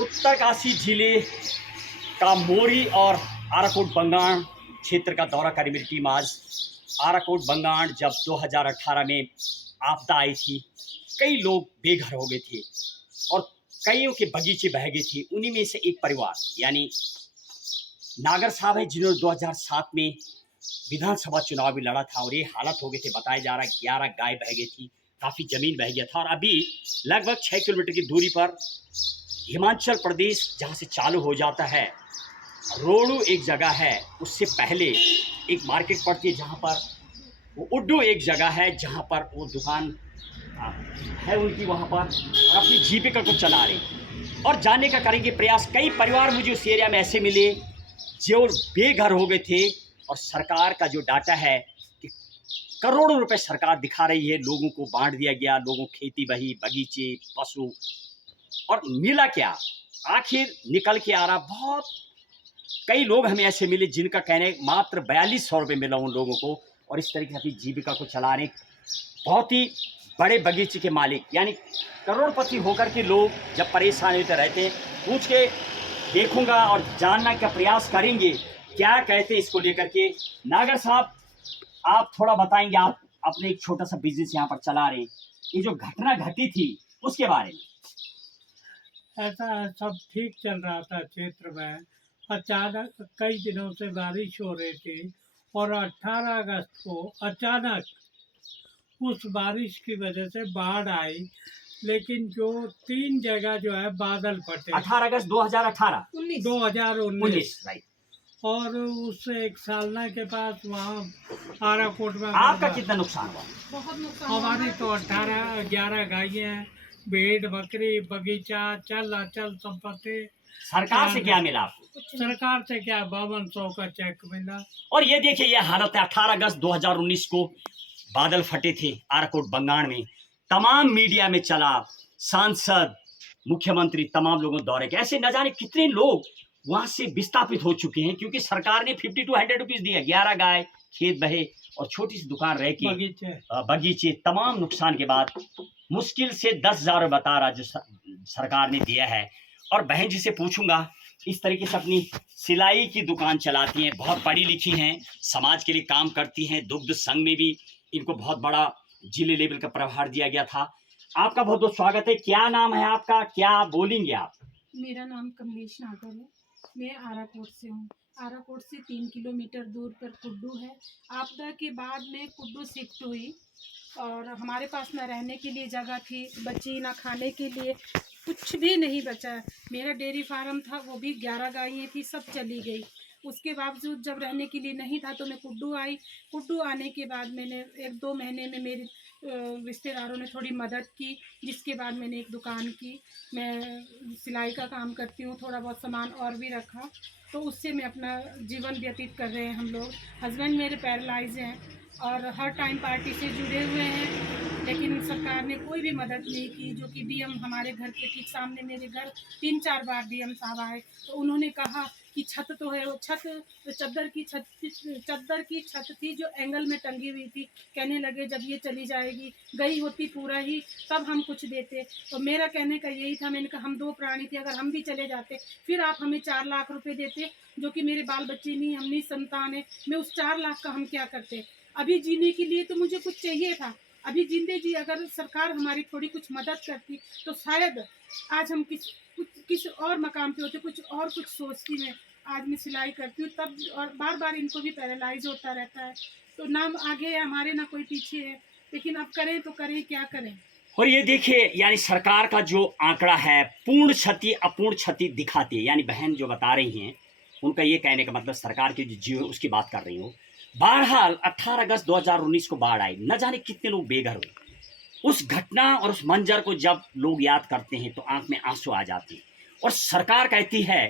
उत्तरकाशी जिले का मोरी और आराकोट बंगाण क्षेत्र का दौरा करी मेरी टीम आज। आराकोट बंगाण जब 2018 में आपदा आई थी, कई लोग बेघर हो गए थे और कईयों के बगीचे बह गए थे। उन्हीं में से एक परिवार यानी नागर साहब है, जिन्होंने 2007 में विधानसभा चुनाव भी लड़ा था और ये हालत हो गए थे। बताया जा रहा है 11 गाय बह गई थी, काफ़ी ज़मीन बह गया था। और अभी लगभग 6 किलोमीटर की दूरी पर हिमाचल प्रदेश जहाँ से चालू हो जाता है, रोडू एक जगह है, उससे पहले एक मार्केट पड़ती है जहाँ पर वो उड्डू एक जगह है जहाँ पर वो दुकान है उनकी, वहाँ पर और अपनी जीविका को चला रहे। और जानने का करेंगे प्रयास। कई परिवार मुझे उस एरिया में ऐसे मिले जो बेघर हो गए थे और सरकार का जो डाटा है कि करोड़ों रुपए सरकार दिखा रही है, लोगों को बांट दिया गया, लोगों खेती बही, बगीचे, पशु, और मिला क्या आखिर निकल के आ रहा। बहुत कई लोग हमें ऐसे मिले जिनका कहने मात्र 4200 रुपये मिला उन लोगों को, और इस तरीके से अपनी जीविका को चलाने बहुत ही बड़े बगीचे के मालिक यानी करोड़पति होकर के लोग जब परेशान होते रहते हैं। पूछ के देखूंगा और जानना का प्रयास करेंगे क्या कहते हैं इसको लेकर के। नागर साहब, आप थोड़ा बताएंगे, आप अपने एक छोटा सा बिजनेस यहाँ पर चला रहे हैं, ये जो घटना घटी थी उसके बारे में। ऐसा सब ठीक चल रहा था क्षेत्र में। अचानक कई दिनों से बारिश हो रही थी और 18 अगस्त को अचानक उस बारिश की वजह से बाढ़ आई। लेकिन जो 3 जगह जो है बादल फटे 18 अगस्त 2018 2019 राइट। और उस एक सालना के पास वहाँ आराकोट में आपका कितना नुकसान हुआ? बहुत नुकसान। हमारी तो 11 गायें हैं, भेड़ बकरी, बगीचा, चल अचल संपत्ति। सरकार से क्या मिला आपको? सरकार से क्या 5200 का चेक मिला। और ये देखिए ये हालत है। 18 अगस्त 2019 को बादल फटे थे आराकोट बंगाण में, तमाम मीडिया में चला, सांसद, मुख्यमंत्री, तमाम लोगों दौरे के। ऐसे न जाने कितने लोग वहां से विस्थापित हो चुके हैं क्योंकि सरकार ने 50 to 100 रुपीज दिया। 11 गाय, खेत बहे और छोटी सी दुकान रह के बगीचे, तमाम नुकसान के बाद मुश्किल से 10,000 बता रहा जो सरकार ने दिया है। और बहन जी से पूछूंगा, इस तरीके से अपनी सिलाई की दुकान चलाती हैं, बहुत पढ़ी लिखी हैं, समाज के लिए काम करती हैं, दुग्ध संघ में भी इनको बहुत बड़ा जिले लेवल का प्रभार दिया गया था। आपका बहुत बहुत स्वागत है। क्या नाम है आपका, क्या बोलेंगे आप? मेरा नाम कमलेश नागर है, मैं आराकोट से हूँ। आराकोट से 3 किलोमीटर दूर पर कुड्डू है। आपदा के बाद में कुड्डू शिफ्ट हुई और हमारे पास ना रहने के लिए जगह थी, बची ना खाने के लिए, कुछ भी नहीं बचा। मेरा डेयरी फार्म था, वो भी 11 गायें थी, सब चली गई। उसके बावजूद जब रहने के लिए नहीं था तो मैं कुड्डू आई। कुड्डू आने के बाद मैंने 1-2 महीने में मेरी रिश्तेदारों ने थोड़ी मदद की, जिसके बाद मैंने एक दुकान की। मैं सिलाई का काम करती हूँ, थोड़ा बहुत सामान और भी रखा, तो उससे मैं अपना जीवन व्यतीत कर रहे हैं हम लोग। हस्बैंड मेरे पैरालाइज हैं और हर टाइम पार्टी से जुड़े हुए हैं, लेकिन सरकार ने कोई भी मदद नहीं की। जो कि डीएम हमारे घर के ठीक सामने मेरे घर 3-4 बार डीएम साहब आए तो उन्होंने कहा कि छत तो है, वो छत चद्दर की छत थी जो एंगल में टंगी हुई थी। कहने लगे जब ये चली जाएगी, गई होती पूरा ही, तब हम कुछ देते। तो मेरा कहने का यही था, मैंने कहा हम 2 प्राणी थे, अगर हम भी चले जाते फिर आप हमें 4 लाख रुपए देते, जो कि मेरे बाल बच्चे नहीं, हम नहीं संतान है, मैं उस 4 लाख का हम क्या करते। अभी जीने के लिए तो मुझे कुछ चाहिए था। अभी जिंदे जी अगर सरकार हमारी थोड़ी कुछ मदद करती तो शायद आज हम किस और मकाम पे होते, कुछ सोचती मैं। आज मैं सिलाई करती हूँ तब, और बार बार इनको भी पैरालाइज होता रहता है, तो ना आगे है हमारे ना कोई पीछे है, लेकिन अब करें तो करें, क्या करें। और ये देखिए यानी सरकार का जो आंकड़ा है पूर्ण क्षति अपूर्ण क्षति दिखाती है। यानी बहन जो बता रही हैं उनका ये कहने का मतलब सरकार की जो जीवन उसकी बात कर रही हूँ। बहरहाल 18 अगस्त 2019 को बाढ़ आई, न जाने कितने लोग बेघर हुए। उस घटना और उस मंजर को जब लोग याद करते हैं तो आंख में आंसू आ जाते हैं। और सरकार कहती है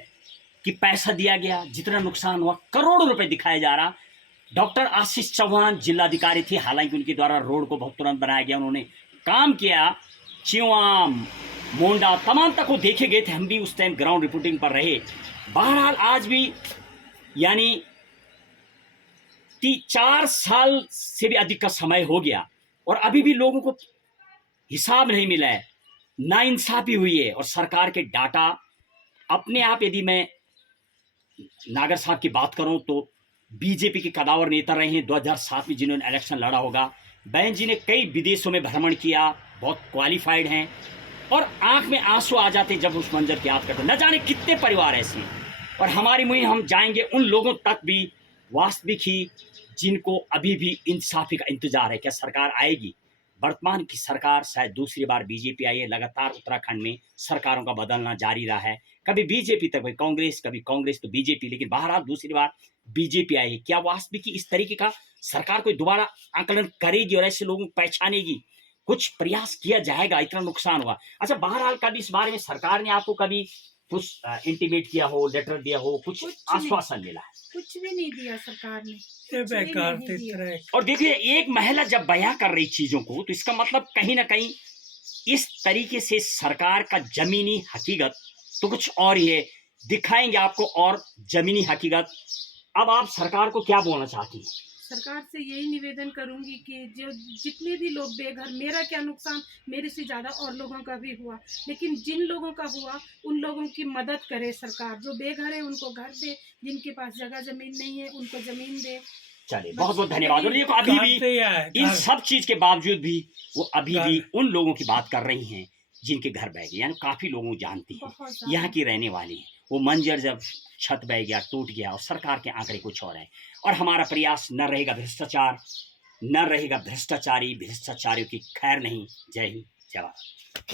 कि पैसा दिया गया, जितना नुकसान हुआ करोड़ों रुपए दिखाया जा रहा। डॉक्टर आशीष चौहान जिलाधिकारी थे, हालांकि उनके द्वारा रोड को बहुत तुरंत बनाया गया, उन्होंने काम किया। चिवा, मोंडा तमाम तक वो देखे गए थे, हम भी उस टाइम ग्राउंड रिपोर्टिंग पर रहे। बहरहाल आज भी यानी 4 साल से भी अधिक का समय हो गया और अभी भी लोगों को हिसाब नहीं मिला है, नाइंसाफी हुई है। और सरकार के डाटा अपने आप यदि मैं नागर साहब की बात करूं तो बीजेपी के कदावर नेता रहे हैं 2007 में जिन्होंने इलेक्शन लड़ा होगा। बहन जी ने कई विदेशों में भ्रमण किया, बहुत क्वालिफाइड हैं और आंख में आंसू आ जाते जब उस मंजर की याद करते। न जाने कितने परिवार ऐसे हैं और हमारी मुहिम हम जाएंगे उन लोगों तक भी वास्तविक ही जिनको अभी भी इंसाफी का इंतजार है। क्या सरकार आएगी? वर्तमान की सरकार शायद दूसरी बार बीजेपी आई है। लगातार उत्तराखंड में सरकारों का बदलना जारी रहा है, कभी बीजेपी तक, कभी कांग्रेस तो बीजेपी, लेकिन बहरहाल दूसरी बार बीजेपी आई है। क्या वास्तविक इस तरीके का सरकार कोई दोबारा आकलन करेगी और ऐसे लोगों को पहचानेगी? कुछ प्रयास किया जाएगा? इतना नुकसान हुआ। अच्छा, बहरहाल कभी इस बारे में सरकार ने आपको कभी कुछ इंटीमेट किया हो, लेटर दिया हो, कुछ आश्वासन मिला है? कुछ भी नहीं दिया सरकार ने। ये बेकार चित्र है। और देखिए, एक महिला जब बयां कर रही चीजों को तो इसका मतलब कहीं ना कहीं इस तरीके से सरकार का जमीनी हकीकत तो कुछ और ही है। दिखाएंगे आपको और जमीनी हकीकत। अब आप सरकार को क्या बोलना चाहती हैं? सरकार से यही निवेदन करूंगी कि जो जितने भी लोग बेघर, मेरा क्या नुकसान, मेरे से ज़्यादा और लोगों का भी हुआ, लेकिन जिन लोगों का हुआ उन लोगों की मदद करे सरकार। जो बेघर है उनको घर दे, जिनके पास जगह जमीन नहीं है उनको जमीन दे। चलिए, बहुत बहुत धन्यवाद। और देखो, अभी भी इन सब चीज के बावजूद भी वो अभी भी उन लोगों की बात कर रही हैं जिनके घर बह गए। यानी काफी लोगों को जानती हैं, यहाँ की रहने वाली है। वो मंजर जब छत बह गया, टूट गया और सरकार के आंकड़े कुछ और हैं। और हमारा प्रयास न रहेगा भ्रष्टाचार, न रहेगा भ्रष्टाचारियों की खैर नहीं। जय हिंद, जय भारत।